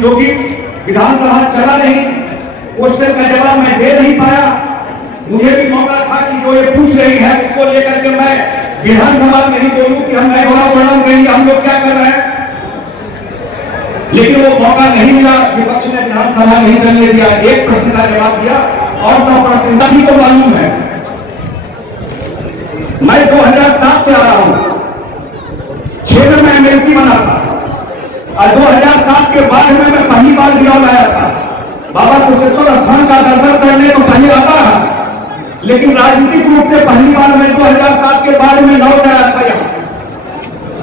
क्योंकि विधानसभा चला नहीं, क्वेश्चन का जवाब मैं दे नहीं पाया। मुझे भी मौका था कि जो ये पूछ रही है उसको लेकर के मैं विधानसभा में ही बोलूं कि हम नया वर्णन करेंगे, हम लोग क्या कर रहे हैं, लेकिन वो मौका नहीं मिला। विपक्ष ने विधानसभा नहीं चलने दिया, एक प्रश्न का जवाब दिया और सब प्रश्न सभी को मालूम है। मैं 2007 से आ रहा हूं, 6 में मैं एमएलसी बना था और 2007 के बाद में मैं पहली बार बिरौल आया था। बाबा कुशेश्वर स्थान का दर्शन करने तो पहले आता रहा, लेकिन राजनीतिक रूप से पहली बार मैं 2007 के बाद में लौट आया था यहाँ।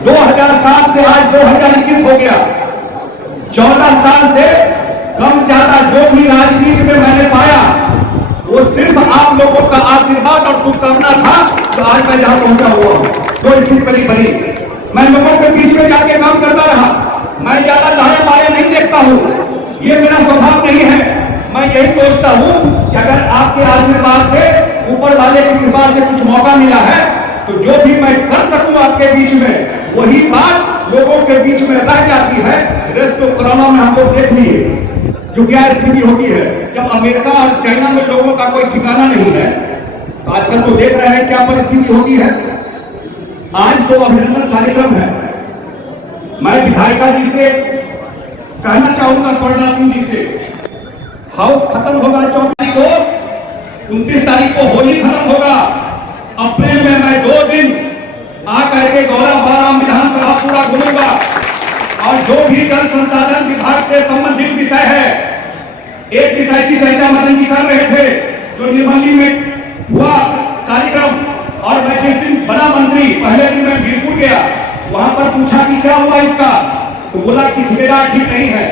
2007 से आज 2021 हो गया, 14 साल से कम ज्यादा जो भी राजनीति में मैंने पाया वो सिर्फ आप लोगों का आशीर्वाद और शुभकामना था, तो आज मैं जहां पहुंचा हुआ हूं। तो स्थिति बनी मैं लोगों के बीच में जाके काम करता रहा, मैं ज्यादा दाया बाया नहीं देखता हूं, ये मेरा स्वभाव नहीं है। मैं यही सोचता हूं कि अगर आपके आशीर्वाद से, ऊपर वाले की कृपा से कुछ मौका मिला है तो जो भी मैं कर सकूं आपके बीच में वही बात लोगों के बीच में रह जाती है। रेस्ट ऑफ कोरोना में हम लोग देख लिए जो क्या स्थिति होती है, जब अमेरिका और चाइना में लोगों का कोई ठिकाना नहीं है। आजकल तो देख रहे हैं क्या परिस्थिति होती है। आज तो अभिनंदन कार्यक्रम है, मैं विधायिका जी से कहना चाहूंगा, स्वर्णा सिंह जी से, हाउस खत्म होगा 14 तारीख को, 29 तारीख को होली खत्म होगा। अप्रैल में मैं 2 दिन आकर के गौरव विधानसभा पूरा घूमूंगा और जो भी जल संसाधन विभाग से संबंधित विषय है, एक विषय की चर्चा मदन जी कर रहे थे जो निर्मली में हुआ कार्यक्रम, और मैं जिस दिन बना मंत्री पहले दिन मैं बीरपुर गया, वहां पर पूछा कि क्या हुआ इसका, तो बोला कि ठेकेदार ठीक नहीं है।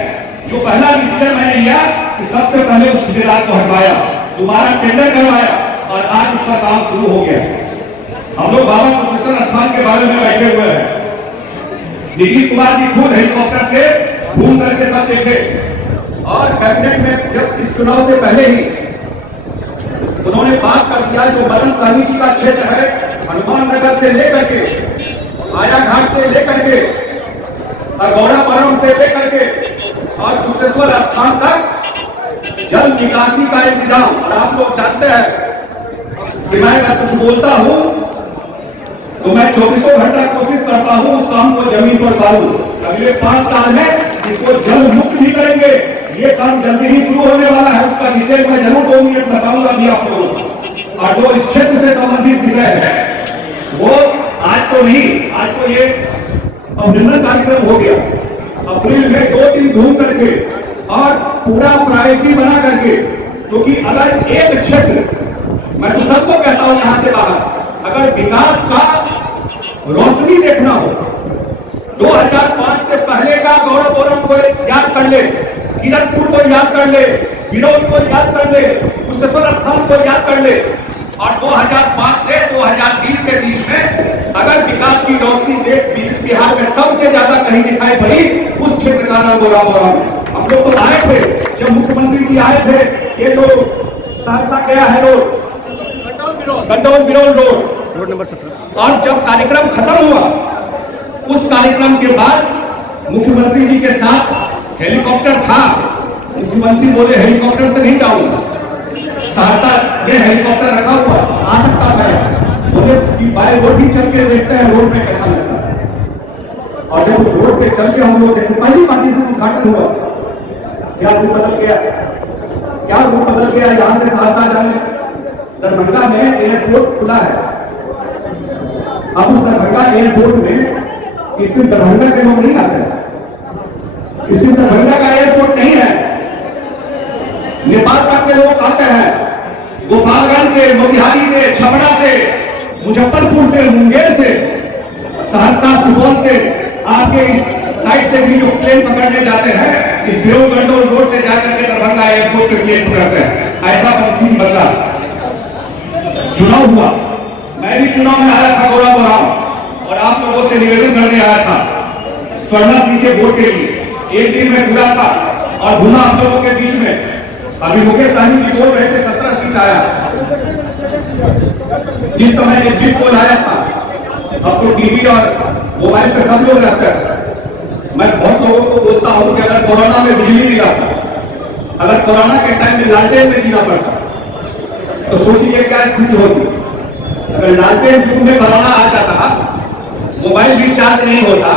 जो पहला डिसीजन मैंने लिया कि सबसे पहले उस ठेकेदार को हटवाया, दोबारा टेंडर करवाया और आज उसका काम शुरू हो गया। हम लोग बाबा कुशेश्वर स्थान के बारे में बैठे हुए हैं, नीतीश कुमार जी खुद हेलीकॉप्टर से घूम करके सब देखे, और कैबिनेट में जब इस चुनाव से पहले ही उन्होंने पास कर दिया जो मदन सहनी जी का क्षेत्र है, हनुमान नगर से लेकर के आया घाट से लेकर के गौड़ापुरम से लेकर के और कुशेश्वर स्थान तक जल निकासी का इंतजाम। और आप लोग जानते हैं कि मैं कुछ बोलता हूं तो मैं 24 घंटा कोशिश करता हूं उस काम को जमीन पर उतारूं। अगले 5 साल में इसको जल मुक्त भी करेंगे, ये काम जल्दी ही शुरू होने वाला है, उसका डिटेल मैं जरूर दूंगी, बताऊंगा भी आप लोगों को। और जो इस क्षेत्र से संबंधित विषय है वो आज तो नहीं, आज तो ये अभिनंदन कार्यक्रम हो गया। अप्रैल में 2 दिन घूम करके और पूरा प्रायोरिटी बना करके, क्योंकि अगर एक क्षेत्र, मैं तो सबको कहता हूं यहां से बाहर, अगर विकास का रोशनी देखना हो, 2005 से पहले का गौरवपुरम को याद कर ले, किरणपुर को याद कर ले, बिरौल को याद कर ले, कुशेश्वर स्थान को याद कर ले, और 2005 से 2020 के बीच में अगर विकास की रोशनी बिहार में सबसे ज्यादा कहीं दिखाई पड़ी, उस क्षेत्र का नाम गौरवपुरम है। हम लोग तो आए थे, जब मुख्यमंत्री जी आए थे, ये लोग सहरसा गया है road, Gandaul Biraul road number 17, और जब कार्यक्रम खत्म हुआ, उस कार्यक्रम के बाद मुख्यमंत्री जी के साथ हेलीकॉप्टर था। मुख्यमंत्री बोले हेलीकॉप्टर से नहीं जाऊंगा, सहरसा में हेलीकॉप्टर रखा हुआ, आ सकता है। बोले कि बाय रोड ही चल के देखते हैं रोड में कैसा लगता है। और जब उस रोड पे चल के हम लोग देखे, पहली बार से उद्घाटन हुआ, क्या रूप बदल गया, क्या रूप बदल गया। यहाँ से सहरसा जाने दरभंगा में एयरपोर्ट खुला है, अब उस दरभंगा एयरपोर्ट में इसमें दरभंगा के लोग नहीं आते, इसमें दरभंगा का एयरपोर्ट नहीं है, नेपाल तक से लोग आते हैं, गोपालगंज से, मोतिहारी से, छपरा से, मुजफ्फरपुर से, मुंगेर से, सहरसा, सुपौल से, आपके इस साइड से भी जो प्लेन पकड़ने जाते हैं, इस बिरौल गंडौल रोड से जाकर के दरभंगा एयरपोर्ट पे प्लेन पकड़ते हैं। ऐसा परिस्थिति बदला। चुनाव हुआ, मैं भी चुनाव में आया था गौरवपुरम, और आप लोगों से निवेदन करने आया था स्वर्णा सिंह के वोट के लिए। एक दिन में पूरा था और घूमा आप लोगों के बीच में। अभी मुकेश सहनी जी बोल रहे थे 17 सीट आया, जिस समय एग्जिट पोल आया था। अब तो टीवी और मोबाइल पे सब लोग रहते हैं। मैं बहुत लोगों को बोलता हूं कि अगर कोरोना में बिजली नहीं आता, अगर कोरोना के टाइम में लालटेन में जीना पड़ता तो सोचिए क्या स्थिति होती। अगर लालटेन युग में कोरोना आ जाता, मोबाइल भी चार्ज नहीं होता,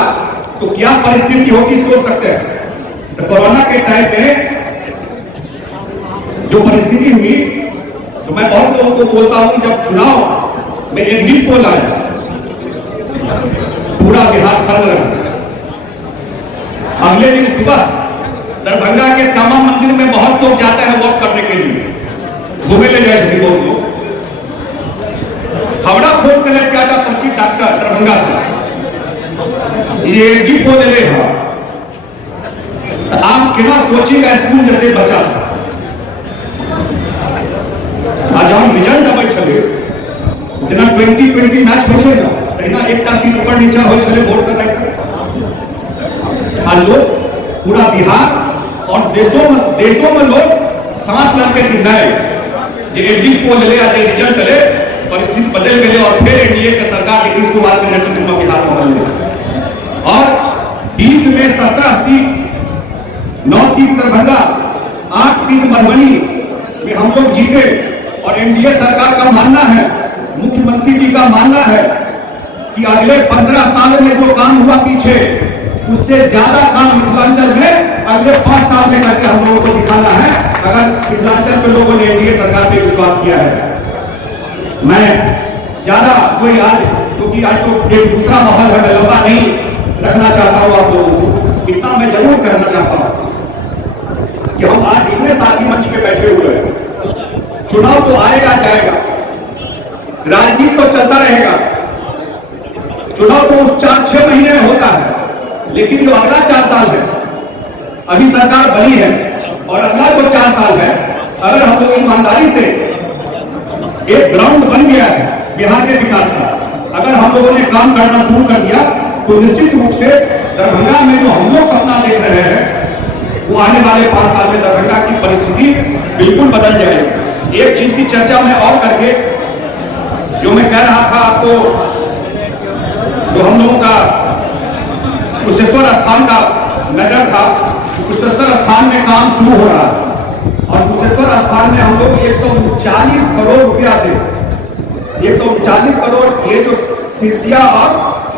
तो क्या परिस्थिति होगी सोच सकते हैं। तो कोरोना के टाइम में जो परिस्थिति हुई, तो मैं बहुत लोगों को बोलता हूं कि जब चुनाव में एग्जिट पोल आया, पूरा बिहार सड़ रहा। अगले दिन सुबह दरभंगा के श्यामा मंदिर में बहुत लोग जाते हैं वॉक करने के लिए, घूमे ले जाए बहुत लोग। हावड़ा फोन कर लेके आता परिचित डॉक्टर दरभंगा से, ये एग्जिट पोल ले तो आप केना कोचिंग स्कूल जते बचा आज हम रिजल्ट अबै छले जना 2020 मैच हो छे ना, तहिना एकटा सीट ऊपर नीचा हो छले वोट करने आ लोग पूरा बिहार और देशों में लोग सांस लेके कि नहीं जे एग्जिट पोल ले आ जे रिजल्ट ले परिस्थिति बदल गई और फिर एनडीए के सरकार नीतीश कुमार के नेतृत्व में बिहार में बन गई और 20 में 17 seat, 9 seat Darbhanga, 8 seat Madhubani में हम लोग जीते। और एनडीए सरकार का मानना है, मुख्यमंत्री जी का मानना है कि अगले 15 साल में जो काम हुआ पीछे, उससे ज्यादा काम मिथिलांचल में अगले 5 साल में करके हम लोगों को दिखाना है, अगर मिथिलांचल के लोगों ने एनडीए सरकार पे विश्वास किया है। मैं ज्यादा कोई आज, क्योंकि आज तो एक दूसरा माहौल है, लंबा नहीं रखना चाहता हूं आप लोगों को। इतना मैं जरूर कहना चाहता हूं कि हम आज इतने साथी मंच पे बैठे हुए हैं, चुनाव तो आएगा जाएगा, राजनीति तो चलता रहेगा, चुनाव तो 4-6 महीने में होता है, लेकिन जो अगला 4 साल है, अभी सरकार बनी है और अगला जो 4 साल है, अगर हम लोग ईमानदारी से एक ग्राउंड बन गया है बिहार के विकास का, अगर हम लोगों ने काम करना शुरू कर दिया, तो निश्चित रूप से दरभंगा में जो हम लोग सपना देख रहे हैं, वो आने वाले 5 साल में दरभंगा की परिस्थिति बिल्कुल बदल जाएगी। एक चीज की चर्चा में और करके, जो मैं कह रहा था आपको, जो हम लोगों का कुशेश्वर स्थान का नजर था, कुशेश्वर स्थान में काम शुरू हो रहा है और कुशेश्वर स्थान में हम लोग 139 करोड़ रुपया से 139 करोड़ ये जो सिरसिया और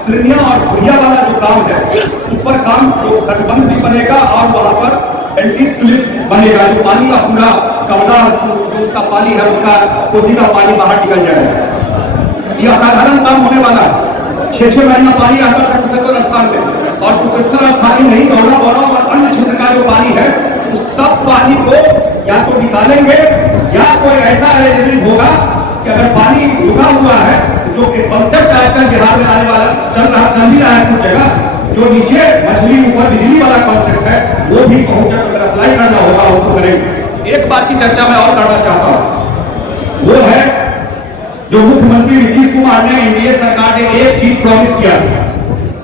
श्रेणिया और भुरिया वाला जो काम है, उस पर काम जो तटबंध भी बनेगा और वहां पर एंटी स्लुइस बनेगा, जो पानी का पूरा कमला जो उसका पानी है, उसका कोसी का पानी बाहर निकल जाएगा। यह असाधारण काम होने वाला है। 6-6 महीना पानी रहता था कुशेश्वर स्थान में, और कुशेश्वर स्थान ही नहीं, गौरा और अन्य क्षेत्र का जो पानी है, उस सब पानी को या तो निकालेंगे या कोई ऐसा अरेंजमेंट होगा कि अगर पानी रुका हुआ है, जो कि कॉन्सेप्ट आजकल बिहार में आने वाला चल भी रहा है कुछ जगह, जो नीचे मछली ऊपर बिजली वाला कॉन्सेप्ट है, वो भी पहुंचा अगर अप्लाई करना होगा उसको करेंगे। एक बात की चर्चा मैं और करना चाहता हूं, वो है जो मुख्यमंत्री नीतीश कुमार ने, एनडीए सरकार ने एक चीज प्रॉमिस किया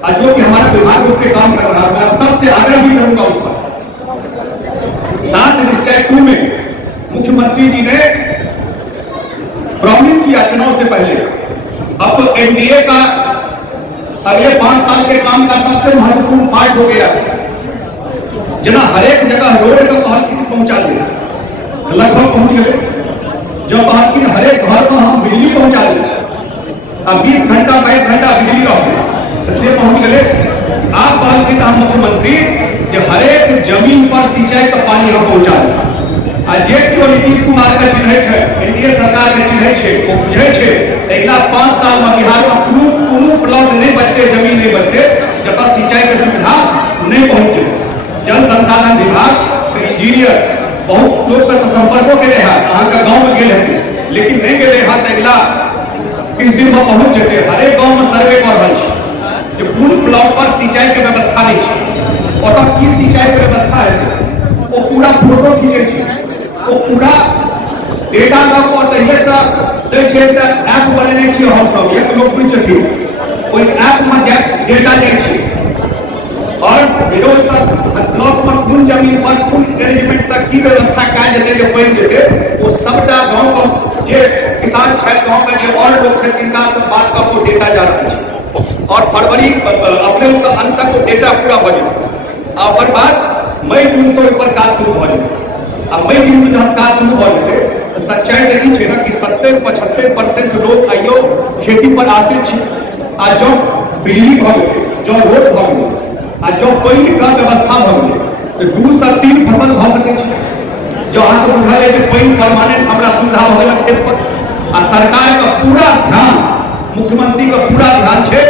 और जो कि हमारा विभाग उस पर काम कर रहा है, मैं सबसे आग्रह भी करूंगा उस पर। 7 निश्चय 2 में मुख्यमंत्री जी ने प्रॉमिस किया चुनाव से पहले, अब तो एनडीए का अगले 5 साल के काम का सबसे महत्वपूर्ण पार्ट हो गया, जना हर एक जगह रोड का पहल पहुंचा दिया, लगभग पहुंच गए। जो कहा कि हर एक घर को हम बिजली पहुंचा दें, अब 20 घंटा 22 घंटा बिजली रहो, इससे पहुंच गए। आप कहा कि हम मुख्यमंत्री जो हर एक जमीन पर सिंचाई का पानी हम पहुंचा दें, जे क्यों नीतीश कुमार का चिन्ह है, एनडीए सरकार के चिन्ह है, वो बुझे छे अगला 5 साल में बिहार में कोनो प्लॉट नहीं बचते, जमीन नहीं बचते जब सिंचाई की सुविधा नहीं पहुंचे। जल संसाधन विभाग के इंजीनियर बहुत लोग का संपर्कों के रहा, अहाँ का गांव में गए हैं, लेकिन नहीं गए हैं, अगला 20 दिन में पहुंच जाते। हर एक गांव में सर्वे कर रहा है जो पूर्ण प्लॉट पर सिंचाई के व्यवस्था नहीं है, और की सिंचाई के व्यवस्था है वो पूरा फोटो खींचे छे, वो पूरा डेटा का और तहिए से दै छै त ऐप बनेने छी हम सब, एक लोग पूछ छी ओइ ऐप में डेटा दै छी और विरोध पर ब्लॉक पर कुन जमीन पर कुन मैनेजमेंट से की व्यवस्था काज जते जे बन जेते, वो सबटा गांव को जे किसान छै गांव में जे और लोग छै तिनका से बात का वो डेटा जा रहा है और फरवरी अप्रैल का अंत तक वो डेटा पूरा हो जाए। और बाद मई जून से ऊपर काज शुरू हो जाए। अब मई जून से जब काज शुरू हो जाए तो सच्चाई देखी है ना कि 70-75% लोग आइयो खेती पर आश्रित है। आ जो बिजली भ गए, जो रोड भ गए, आ जो पानी का व्यवस्था भ गए तो 2 से 3 फसल भ सके छै। जो अहाँ बुझल है कि पानी परमानेंट हमरा सुविधा हो गया खेत पर। आ सरकार का पूरा ध्यान, मुख्यमंत्री का पूरा ध्यान है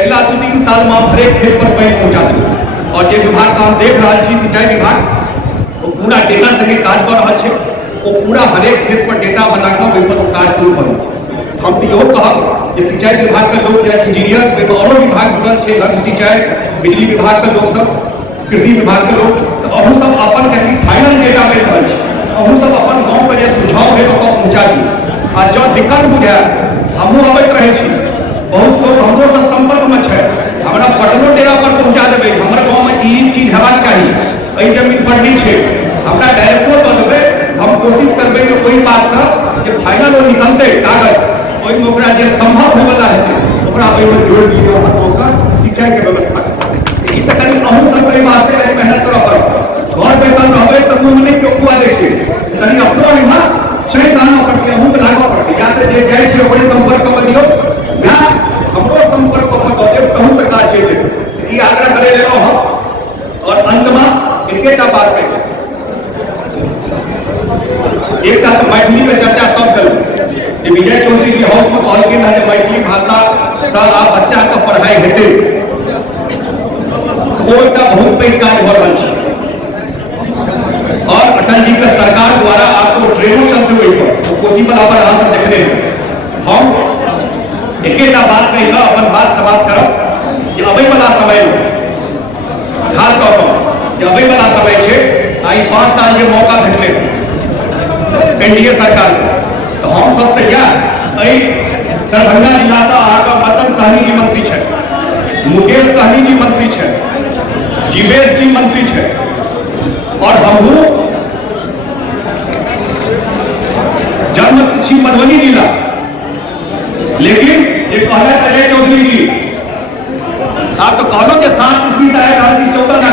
अगला 2-3 साल में हरेक खेत पर पानी पहुंचा देंगे। और जो विभाग का हम देख रहा छी सिंचाई विभाग, वो पूरा डेटा संगे काज कर रहा है। वो पूरा हरेक खेत पर डेटा बनाकर वही पर काज शुरू करें। हम तो यो कहब कि सिंचाई विभाग के लोग या इंजीनियर और विभाग जुड़ल है, लघु सिंचाई बिजली विभाग के लोग सब, कृषि विभाग के लोग, तो अहू सब अपन कथी फाइनल डेटा मिल रहा है। अहू सब अपन गाँव के जो सुझाव है ओकर पहुँचा दी। आ जो दिक्कत बुझाए हमहूँ अबैत रहे छी, बहुत लोग हमरो से संपर्क में है, हमरा पटनो डेरा पर पहुँचा देवे हमारे गाँव में ई चीज हेबाक चाहिए, जमीन पर नहीं है, हमरा डायरेक्टो दऽ देवे। हम कोशिश करबे कि कोई बात का कि फाइनल वो निकलते कागज ओहिमे ओकरा जे संभव होवला हेतै ओकरा ओहिमे जोड़ दियौ ओकर सिंचाई के व्यवस्था। ई तऽ कनि अहूँ सब एहि वास्ते कनि मेहनत करऽ पड़त। घर बैसल रहबै तऽ मुँह नहि केओ खुआ दै छै, कनि अपनो एहिमे चैत आनऽ पड़तै, अहूँ के लागऽ पड़तै। या तऽ जे जाइ छै ओकरे संपर्क कऽ दियौ या हमरो संपर्क कऽ दऽ देब, कहूँ से काज चलि जेतै। ई आग्रह करै ले रहब। और अंत में एकेटा बात कही, एक तो मैथिली में चर्चा सब कल विजय चौधरी जी हाउस में कहलखिन है मैथिली भाषा से आ बच्चा के पढ़ाई हेतै, वो एक बहुत पैघ काज हो रहा है। और अटल जी के सरकार द्वारा आपको ट्रेनों चलते हुए पर कोसी पर आप यहाँ से देखने हम एकेटा बात कही अपन बात समाप्त करब कि अबै वाला समय खास कऽ कऽ अबै वाला समय है, आई 5 साल जे मौका भेटले एनडीए सरकार, तो हम सब तैयार। दरभंगा जिला से अहाँके मदन सहनी जी मंत्री है, मुकेश सहनी जी मंत्री है, जीवेश जी मंत्री है, और हमहूँ जन्म से छी मधुबनी जिला, लेकिन ये कहले अजय चौधरी जी आप तो कहलो कि 7 ईस्वी से आए रहा 14 ना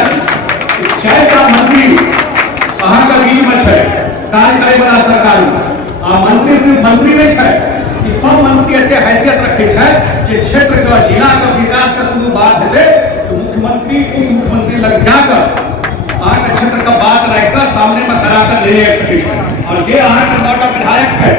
6 मंत्री अहाँ के बीच में है काज करे वाला सरकार में। मंत्री सिर्फ मंत्री नहीं है, सब मंत्री एते हैसियत रखे जे क्षेत्र के जिला के विकास के कोनो बात हेतै तो मुख्यमंत्री उप मुख्यमंत्री लग जाकर अहाँ के क्षेत्र का बात रखकर सामने में करा कर ले सके। और जे अहाँ के 9टा विधायक है